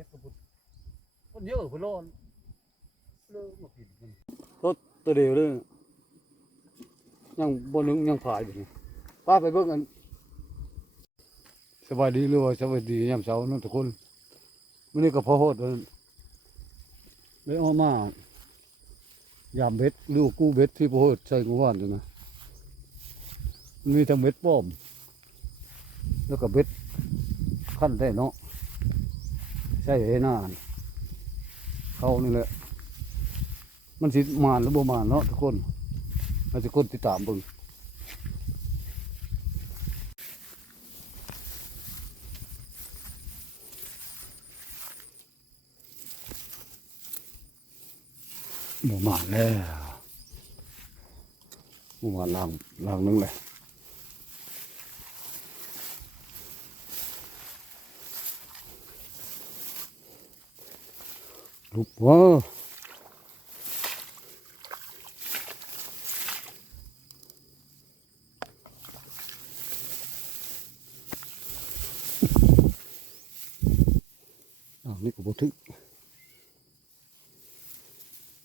บ็ดกระปุกคนเยอะคนร้อนเลิกมากินกันรถตัวเดียวเลยยังบนนึงยังผายอยู่นี่ป้าไปเบิ่งกันสบายดีหรือว่าสบายดียามเช้านั่นทุกคนวันนี้ก็พอโหดเลยออกมายามเบ็ดหรือกู้เบ็ดที่พอโหดใส่กูว่านอยู่นะมันมีทั้งเบ็ดป้อมแล้วก็เบ็ดขั้นได้เนาะใช่เอ้หน้าเขานี่แหละมันสิมานหรือบ่มานเนาะทุกคนเราจะคนติดตามเบิ่งบ่มานแล้วบ่มานล่างนึงเลยลุกว้านี่ก็บ่ถึง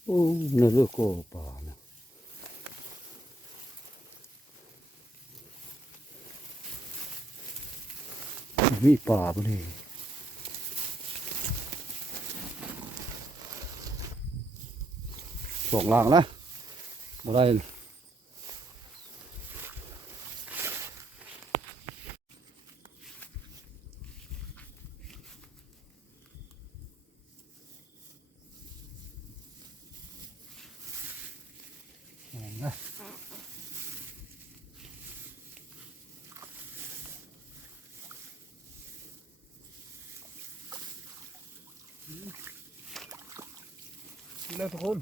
โอ้เนื้อเลือกก็ป่านะมีป่าบ่นี่สองล่างแล้วบ่ได้นะนี่แล้วทุกคน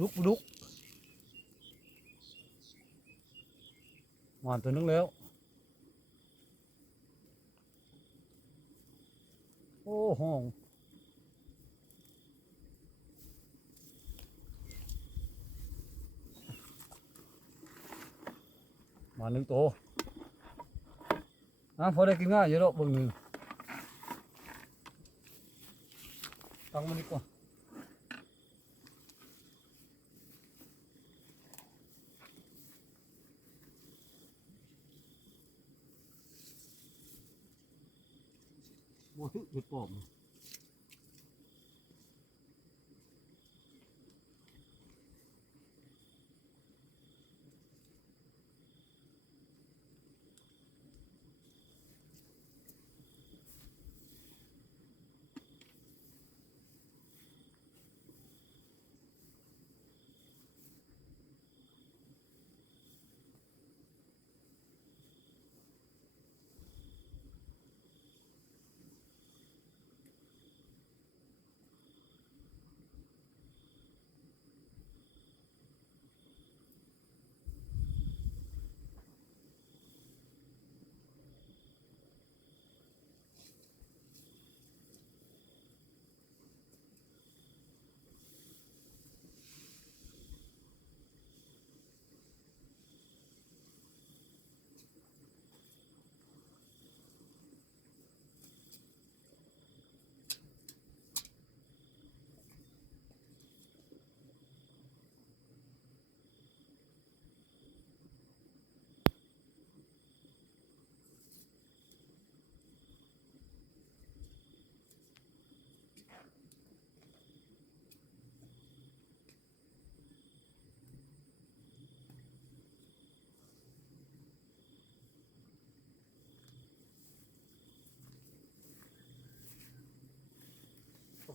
ลุกมาตัวนึงแล้วโอ้ห้องมาหนึ่งตัวพอได้กินง่ายอยู่แล้วเบิ่งหนึ่งตั้งมันดีกว่าโอ้ยเห็ดปอบ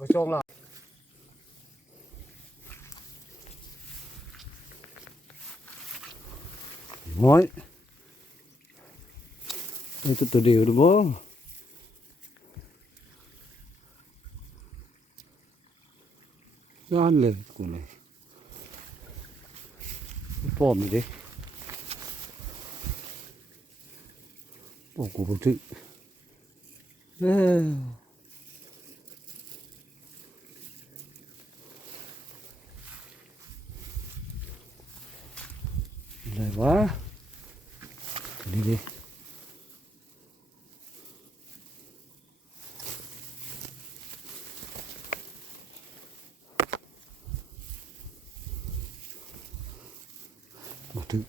ก็ช่องละน้อยไอ้ตัวเดียวดูบ่งานเลยกูเลยป้อมดิโอ้กูบ่ถึงแล้วอะไรวะนี่ดิ ถึง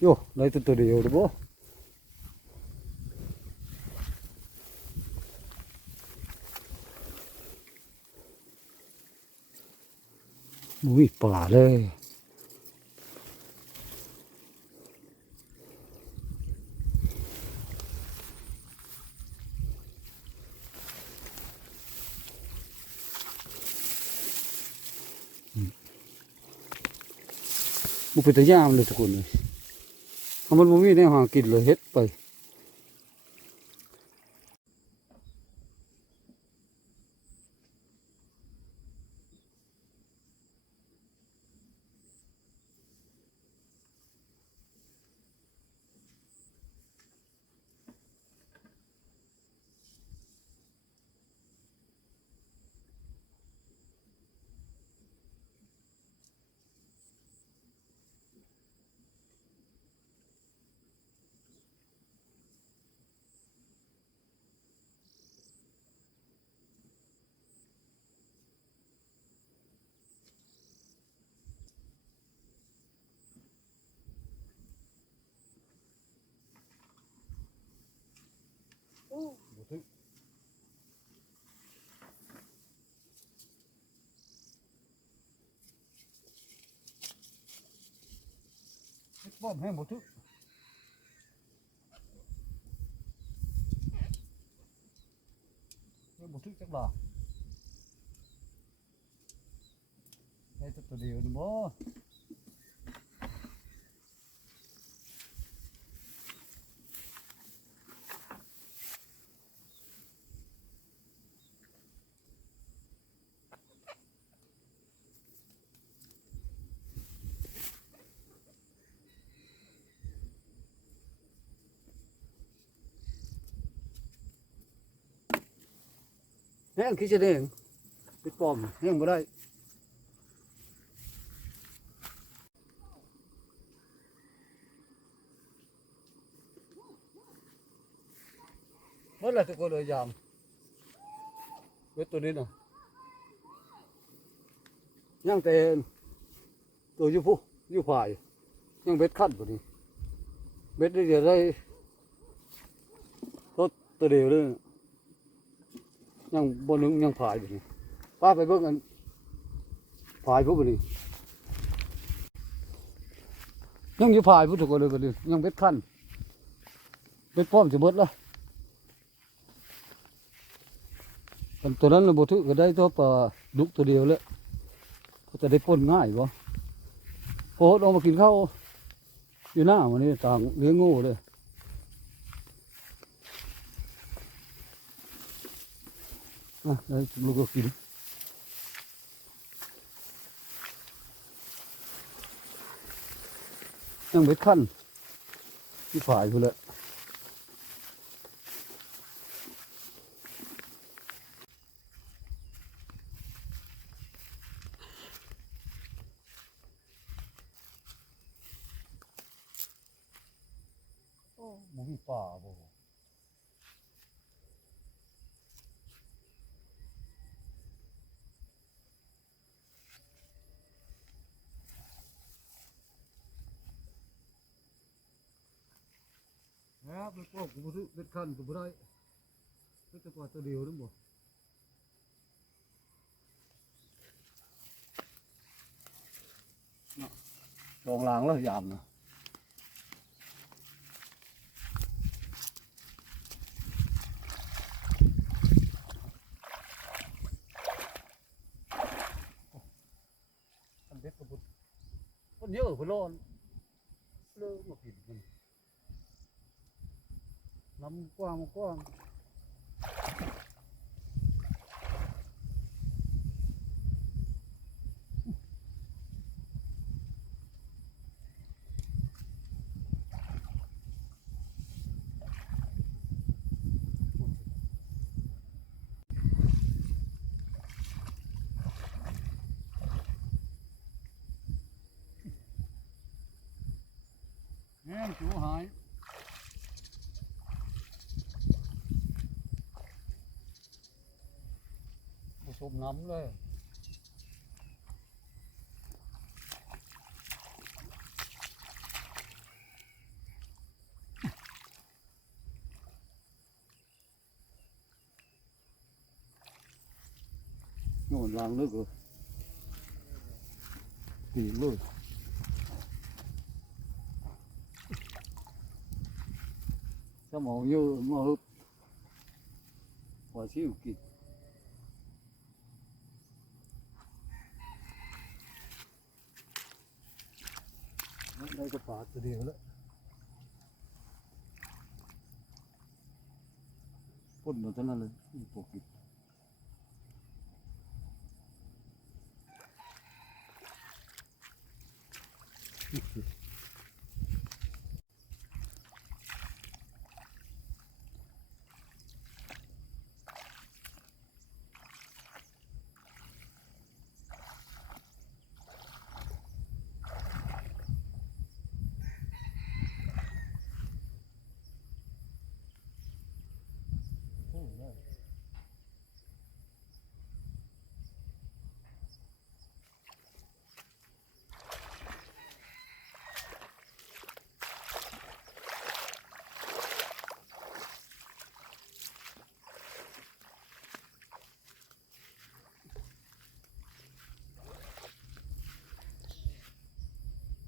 โย่ได้ตัวเดียวหรือบ่อุ้ยป่าเลยมันเป็นตะย่ามเลยทุกคนเลยถ้ามันไม่มีในหากินเลยเฮ็ดไปบ่ถึงเฮ็ดป้อมแห้งบ่ถึงเฮ็ดบ่ถึงจักบาทได้ตัวเดียวนี่บ่แห้งคิดจะได้เฮ็ดป้อมแห้งบ่ได้หมดแล้วทุกคนเลยยามเบ็ดตัวนี้น่ะย่างแต่ตัวอยู่ผู้อยู่ฝ่ายยังเบ็ดขั้นกว่านี้เบ็ดได้เดียวได้ตัวเดียวเลยยังบนนึงยังฝ่ายอยู่นี่ป้าไปเบิ่งกันฝ่ายผู้บนี้ยังอยู่ฝ่ายผู้ถูกคนเลยกันเลยยังเบ็ดขั้นเบ็ดป้อมจะหมดแล้วกันตัวนั้นเราบทุก็ได้ตัวปลาดุกตัวเดียวเลยก็จะได้ปนง่ายบ่พอลงมากินข้าวอยู่หน้าวันนี้ต่างเลี้ยงงูเลยได้ลูกก็กินยังเบ็ดขั้นที่ฝ่ายอยู่เลยมันมีป่าบ่ครับเป็นพวกกูซื้อเป็นขั้นกูไม่ได้เป็นแต่กว่าตัวเดียวนั่นบ่ลองล้างแล้วยามนะเด็กกระปุกคนเยอะคนร้อนเลิกมาผิดกันลำกว้างมันกว้างแง่จูหายผสมน้ำเลย อนล้างนึกเลยตีเลยถ้าหมอเยอะมาฮึบพอชิวกินได้กระป๋าตัวเดียวแล้วพ่นหมดทั้งนั้นเลยปกติ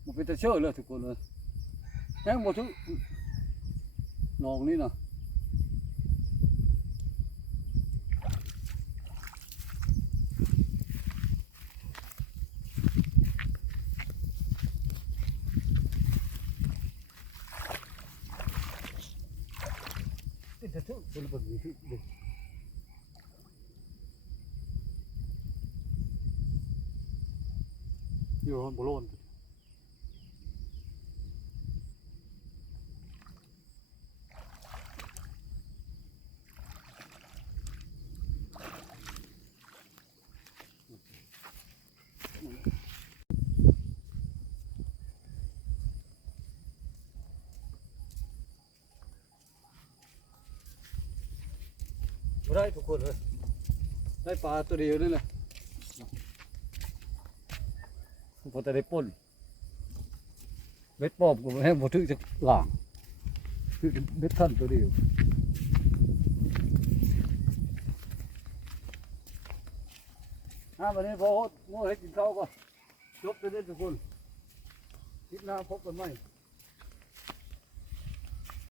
มันเป็นตะเชื่อเลยทุกคนเลยแห้งหมดทุกหนองนี่นะเป็นตะเชื่อคนละแบบนี้ทุกเด็กอยู่ห้องโบราณได้ทุกคนเลยได้ปลาตัวเดียวนี่แหละพอแต่ได้ป่นเบ็ดปอบก็แห้งหมดทุกจะหล่างคือเบ็ดท่านตัวเดียววันนี้พอโง่ให้กินข้าวก็จบไปได้ทุกคนคลิปหน้าพบกันใหม่